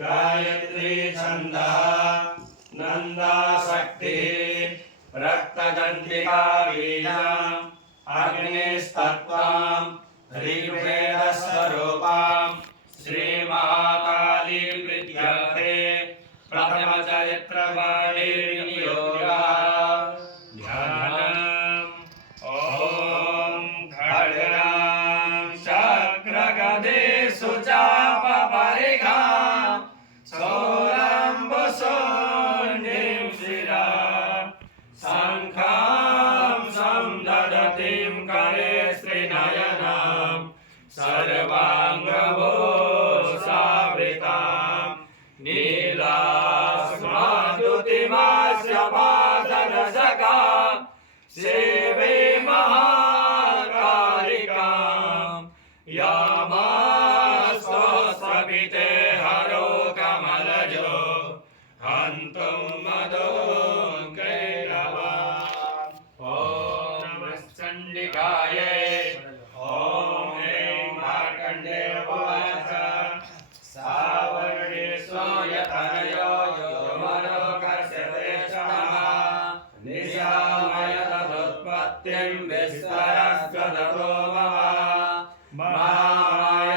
गायत्री छंदः नंदा शक्ति रक्तगंधिका बीजम् अग्निस्तत्त्वं ऋग्वेदस्वरूपां श्री महाकाली प्रीत्यर्थे प्रथम चरित्रवाणी योगा ध्यानम् ओम खड्गं चक्रगदे सुचापपरिघां सोलम्बुशून्यं शिरा शङ्खं संदधतीं करे श्रीनयनां सर्वाङ्गभूषावृतां नीलास्माद्युतिमास्य पादरजकां सेवे महाकालिकां यामास्वसविते हरो कमलजो हन्तुं मदोऽङ्कैरवाम् ॐ नमश्चण्डिकायै ॐ ह्रीं मार्कण्डेय उवाच सावर्णेश्वरतनयो योमनो कर्षते क्षणः निशामय तदुत्पत्तिं विस्तरस्वदतो मम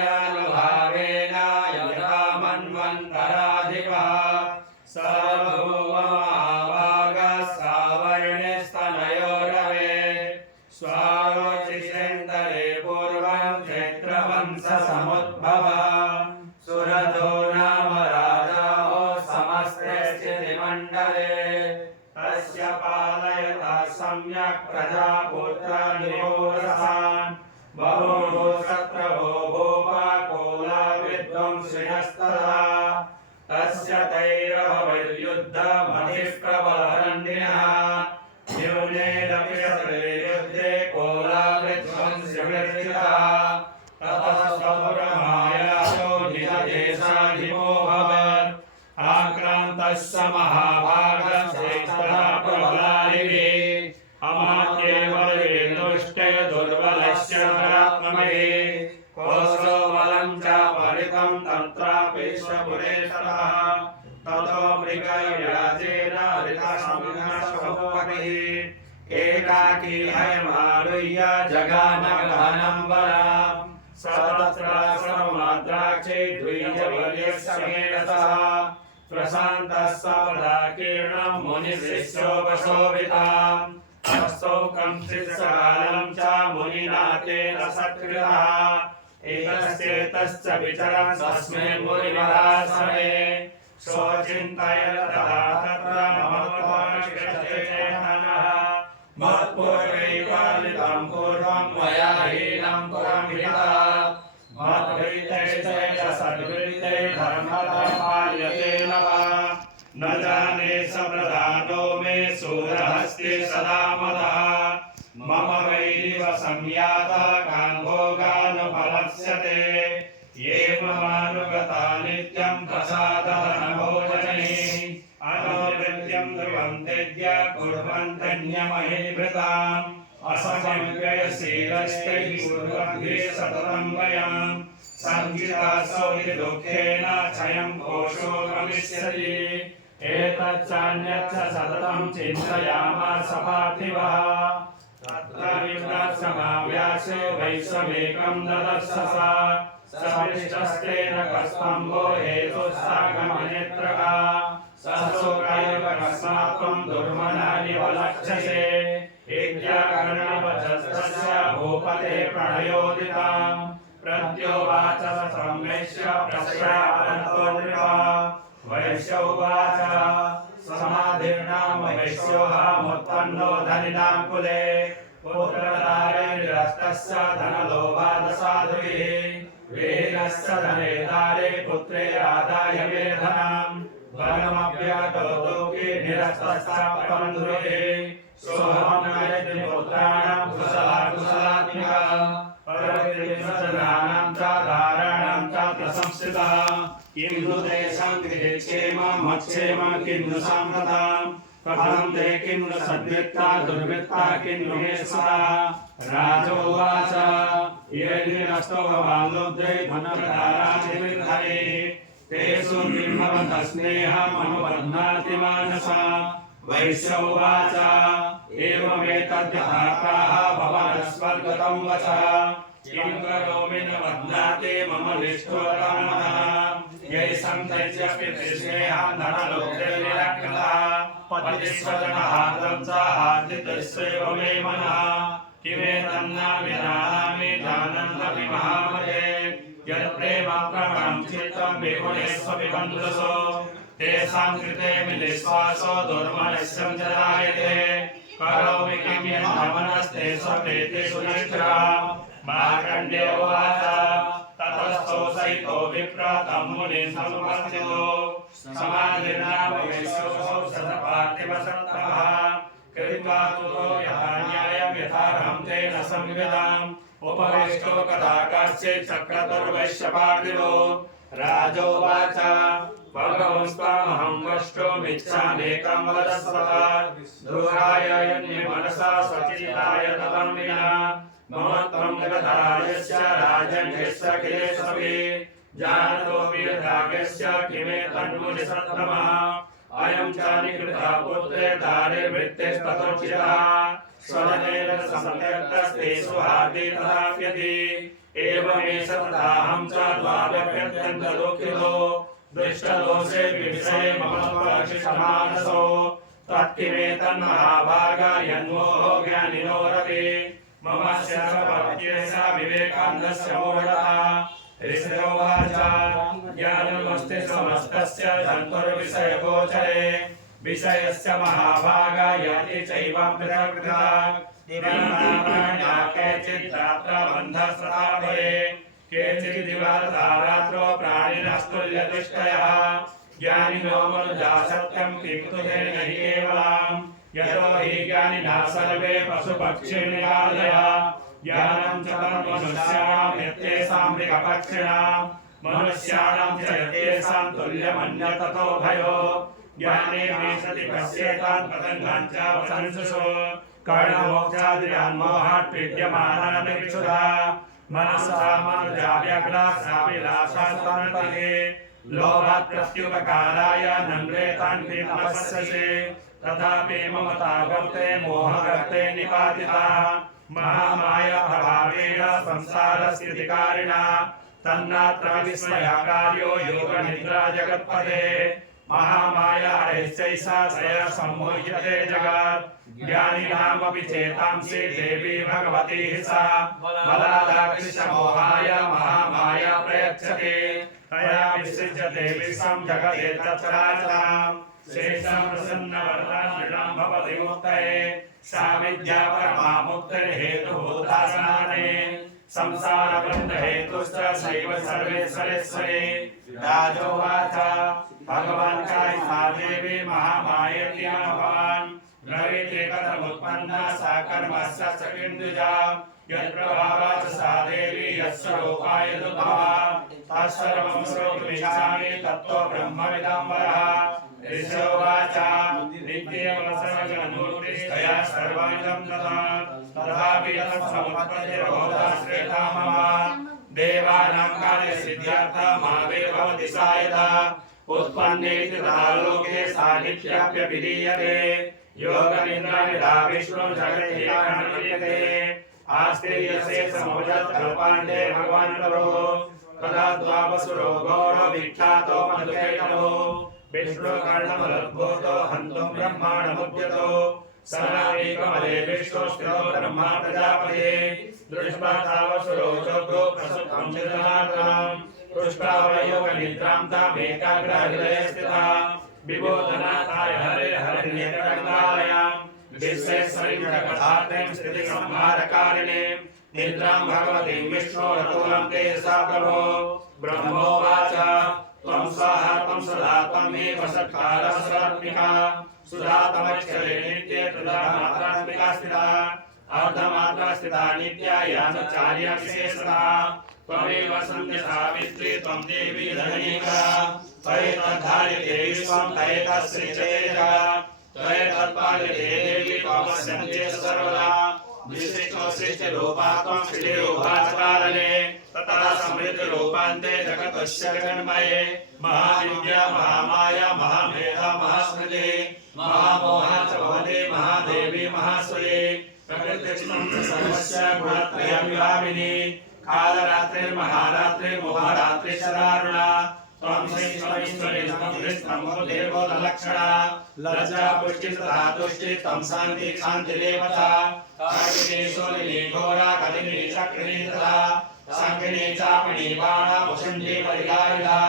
महामायानुभावेन यथा मन्वन्तराधिपः सर्वभौममहाभागः सावर्णेस्तनयो रवे स्वारोचिषेन्दरे पूर्वं चैत्रवंशसमुद्भवः सुरतो नाम राजा समस्ते स्थितिमण्डले तस्य पालयता सम्यक् प्रजापुत्रान् बहवो शत्रवो भूपाकोलाविध्वंसिनस्तथा तस्य तैरभवद्युद्धमधिप्रबलनन्दिनः न्यूनेनपि शत्रुर्युद्धे कोलाविध्वंस्यविर्जितः ततः सौरमायासो निजदेशाधिपोऽभवत् आक्रान्तस्य महाभागश्रेष्ठः प्रबलालिभिः अमात्येवलिन्दुष्टे दुर्बलस्य दुरात्मभिः कोशो बलं च परितं तत्रापेक्षपुरेशरः ततो मृगव्याजेन हरितशमिनशोपतिः एकाकी हयमारुह्य जगान गहनं वनं सहस्राश्रममाद्राक्षे द्विजवर्यस्यमेधसः प्रशान्तः सपदाकीर्णं मुनिशिष्योपशोभिताम् अस्तौकं शिष्यकालं च मुनिना तेन सत्कृतः एकस्येतश्च विचरन् तस्मिन् मुनिमहासने सोऽचिन्तयत् तदा तत्र महत्त्वमशिक्षतेनः मत्पूर्वैकालितं पूर्वं मया हीनं पुरं हितः मद्वैतैश्चैष सद्वैतै धर्मतः पाल्यते नः न जाने स प्रधानो मे सूरहस्ते सदा मदः मम वैरिव संयातः काम्भोगानुफलस्यते ये ममानुगता नित्यं प्रसादधनभोजनैः अनौवृत्त्यं ध्रुवं त्यज्य कुर्वन्त्यन्यमहीभृताम् असमव्ययशीलस्तैः कुर्वन्ति सततं वयं सञ्चितासौ हि दुःखेन क्षयं कोशो गमिष्यति एतच्चान्यच्च सततं चिन्तयामास पार्थिवः तत्र विप्रासमाव्यासे वैश्वमेकं ददर्शस सपृष्टस्तेन कस्तम्भो हेतुस्सागमनेत्रः सशोकायव कस्मात् त्वं दुर्मनानिव लक्ष्यसे इत्याकर्णवचस्तस्य भूपते प्रणयोदिताम् प्रत्योवाच स सम्मेष्य प्रश्यावनतो नृपः वैश्य उवाच समाधीर्णां वैश्योऽहमुत्पन्नो धनिनां कुले पुत्रदारेन्द्रस्तस्य धनलोभादसाधुभिः वेनश्च धनेदारे पुत्रे आदाय मे धनम् वनमभ्यागतो लोके निरस्तस्य बन्धुभिः सोऽहं नयतिपुत्राणां कुशलात्मिकः परविजनानां च धाराणां च प्रशंसितः किं नु तेषां गृहे क्षेम मक्षेम किं नु साम्प्रताम् कथं ते किं नु सद्वित्ता दुर्वृत्ता किं नु मे सदा राजोवाच येनस्तौ भवाल्लोद्रे धनप्रदाराधिविद्धये तेषु किं भवतः स्नेहमनुबध्नाति मानसा वैश्योवाच एवमेतद्यथा प्राह भवनस्वर्गतं वचः किं करोमि न बध्नाति मम निष्ठुरतमनः यैः सन्त्यज्य पितृस्नेहं धनलोभे निरकृतः पतिस्वजनः च मे मनः किमेतन्न विजानामि जानन्नपि महामते यत्प्रेमप्रवणं चित्तं विगुणेष्वपि बन्धुषु तेषां कृते मिलिश्वासो दुर्मनस्यं च जायते करोमि किं यन्नमनस्ते स्वप्रेतेषु निष्ठुरा मार्कण्डेय उवाच ततस्थो सहितो विप्र तं मुनिं समुपस्थितो समाधिर्नामवेश्योऽसौ शतपार्थिवसत्तमः कृत्वा तुतो यथा न्यायं यथार्हं तेन संविदाम् उपविष्टो कदा कश्चित् चक्रतुर्वैश्यपार्थिवो राजोवाच भगवंस्त्वामहं वष्टुमिच्छामेकं वदस्व दुराय यन्निमनसा स्वचिताय ततं विना मम त्वं जगदायस्य राजन्यस्य किलेशवे जानतोऽपि रागस्य किमेतन्मुनिसत्तमः अयं च निकृतः पुत्रे दारे वृत्तेस्ततोचितः स्वजनेन संत्यक्तस्ते सुहार्दे तथाप्यति एवमेष तथाहं च द्वादप्यत्यन्तदुःखितो दृष्टदोषे विविषये मम त्वक्षिषमानसो तत्किमेतन्महाभागा यन्मोहो ज्ञानिनोरपि मम शरणपत्येषा विवेकानन्दस्य मूढः ऋषयोवाच ज्ञानमस्ति समस्तस्य जन्तुर्विषयगोचरे विषयस्य महाभागा याति चैव पृथक् दिवानाप्राण्या केचित् रात्रबन्धस्रतापये केचित् दिवारात्रो प्राणिनस्तुल्यतिष्ठयः ज्ञानिनो मनुजा सत्यं किं तु तेन हि केवलम् यतो हि ज्ञानिनः सर्वे पशुपक्षिणिकादयः ज्ञानं च मनुष्याणां यत्तेषां मृगपक्षिणां मनुष्याणां च यत्तेषां तुल्यमन्यततो भयो ज्ञाने विशति पश्येतान् पतङ्गान् च वसंसुषु कर्णमोक्षादिनान् मोहात् पीड्यमानानपेक्षुधा मनसा मनुजा व्यग्रा साभिलाषा स्तनते लोभात् प्रत्युपकाराय नम्रेतान् कृतमपश्यसे तथापि ममता गर्ते मोहगर्ते निपातिता महामाया प्रभावेण संसारस्थितिकारिणा तन्नात्र विस्मयकार्यो योगनिद्रा जगत्पदे महामाया हरेश्चैषा सया सम्मोह्यते जगत् ज्ञानिनामपि चेतांसि देवी भगवती सा बलादाक्षिषमोहाय महामाया प्रयच्छते तया विसृज्यते विश्वं जगते तच्चराचरम् शेषं प्रसन्नवरदां भवति मुक्तये सा विद्या परमा मुक्तिर्हेतुभूतासनाने संसारबन्धहेतुश्च सैव सर्वेश्वरेश्वरे राजोवाच भगवान् कायिका देवी महामायेति भवान् ब्रवीते कथमुत्पन्ना सा कर्मस्य च किं द्विजा यत्प्रभावा च सा देवी यस्वरूपा यदुद्भवा तत्सर्वं श्रोतुमिच्छामि तत्त्वो ब्रह्मविदाम्बरः ऋषोवाच नित्यवसरजनूर्तिस्तया सर्वाणिदं ददात् तथापि तत्समुत्पत्तिर्भवता मम देवानां कार्यसिद्ध्यर्थमाविर्भवति सा यदा उत्पन्नेति तथा लोके सा नित्याप्यभिधीयते योगनिद्रानिधा विष्णुं जगते गणयते आस्ते यस्य समोजत्कल्पाण्डे भगवान् प्रभो तदा द्वावसुरो गौरविख्यातो मधुकैटभो विष्णुकर्णमलद्भूतो हन्तुं ब्रह्माणमुद्यतो सनामेकमले विष्णुस्थितो ब्रह्मा प्रजापते दृष्ट्वा तावसुरो जोगो प्रसुतं चिदनार्दनं पृष्ट्वा वयोगनिद्रां तामेकाग्रहृदये स्थिता विबोधनाथाय हरिर्हरिर्नेत्रकटालयां विश्वेश्वरीं जगदात्रीं स्थितिसंहारकारिणीं निद्रां भगवतीं विष्णोरतुलं ते सा प्रभो ब्रह्मोवाच त्वं स्वाहा त्वं सदा त्वमेव सत्कारः सर्वात्मिका सुधा तमक्षरे नित्ये तदा मात्रात्मिका स्थिता अर्धमात्रा स्थिता नित्या यानुचार्य विशेषता त्वमेव सन्ध्य सावित्री त्वं देवी धनिका त्वयैतद्धार्यते विश्वं तयैतत्सृजते जगत् त्वयैतत्पाल्यते देवी त्वमस्यन्ते सर्वदा विशिष्टोऽसृज्य रूपा त्वं श्रीरूपा च कारणे तथा समृद्धरूपान्ते जगतस्य जगन्मये महादिव्या महामाया महामेधा महास्मृति महामोहा च भवते महादेवी महासुरे प्रकृतिस्थं सर्वस्य गुणत्रयविभाविनी कालरात्रिर्महारात्रिर्मोहरात्रिशदारुणा त्वं देवोलक्षणा लज्जा पुष्टि तथा तुष्टि त्वं शान्ति शान्तिरेव च कार्मिणी शूलिनी घोरा कलिनी चक्रिणी तथा शङ्खिनी चापणी बाणा भुषुण्डी परिगारिता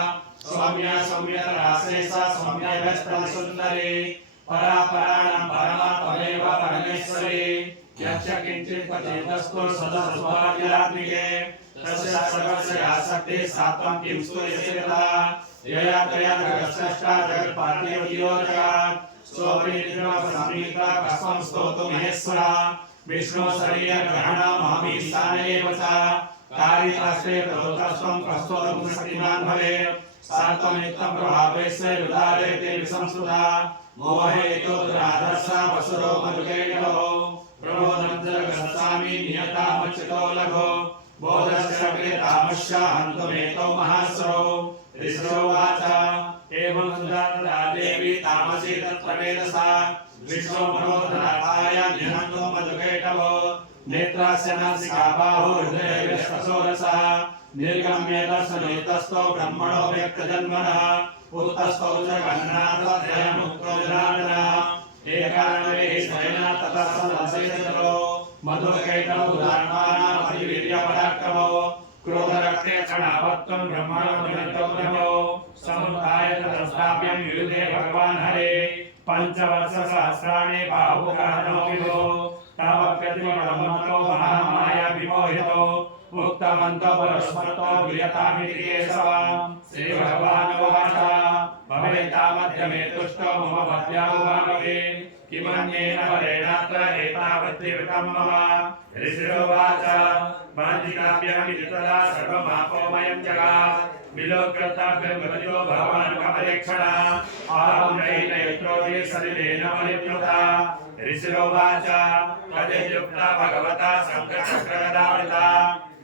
सौम्या सौम्यतरा शेषा सौम्यवस्था सुन्दरी परा पराणां परमा त्वमेव परमेश्वरी यच्च किञ्चित् पतितस्तु सदा स्वाद्यात्मिके तस्य सर्वस्य आसक्तिः सात्वं किं स्तुयसेता यया तया जगत्सृष्टा जगत्पार्थिवो जगत् स्वप्रीतिर्वसमीता कस्त्वं स्तोतुं महेश्वरा विष्णु शरीरग्रहणा मामीशान एव च कारितास्ते ततस्त्वं कस्त्वं शक्तिमान् भवेत् सात्वं नित्यं प्रभावेश्वर उदारयते विसंस्कृता मोहेतो दुराधर्षा वसुरो मधुकैटभो प्रबोधं जगत्स्वामी नियतामच्युतो लघो बोधस्य प्रेतामश्य हन्तुमेतो महासुरो ऋषिरोवाच एवं सुधा देवी तामसी तत्त्ववेदसा विष्णु मनोधनाय निहन्तो मधुकैटभो नेत्रास्य नासिका बाहु हृदयविश्वसोरसः निर्गम्येतस्नेतस्थो ब्रह्मणो व्यक्तजन्मनः उत्तस्थो जगन्नाथत्रयमुक्तो जनार्दनः एकानवे स्वयना ततः सदसेतरो मधुकैटभो उदाहरणानामधिवीर्यपराक्रमो क्रोधरक्ते क्षणावत्त्वं ब्रह्मणो ब्रह्मो समुत्थाय ततस्ताप्यं युधे भगवान् हरे पंचवर्षसहस्राणि बाहुकर्णो विदो तावप्यतिमतो महामाया विमोहितो मुक्तमन्तो परस्मरतो वियतामिति केशवम् श्रीभगवानुवाच भवेतामध्यमे तुष्टो मम पद्याहुभागवे किमन्येन वरेणात्र एतावद्विवृतं मम ऋषिरुवाच माञ्जिकाभ्यमिति तदा सर्वमापोमयं जगात् विलोक्यताभ्यमतितो भगवान् कमलेक्षणा आहुनैनेत्रोऽपि सलिलेन मलिप्लुता ऋषिरुवाच तदेयुक्ता भगवता शङ्खचक्रगदावृता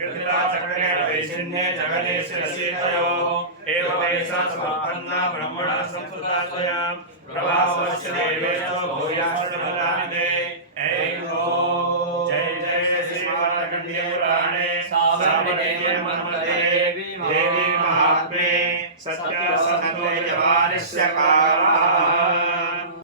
कृतिका चक्रेण वैशिन्ये जगने शिरसीतयोः एवमेषा समुत्पन्ना ब्रह्मणः संस्कृता स्वयं प्रभावस्य देवेशो भूयाश्रमदानिते ऐं ॐ जय जय श्रीमार्कण्डेय पुराणे सावर्णिके मन्मथे देवी महात्म्ये सत्य संतो यवानिस्य काल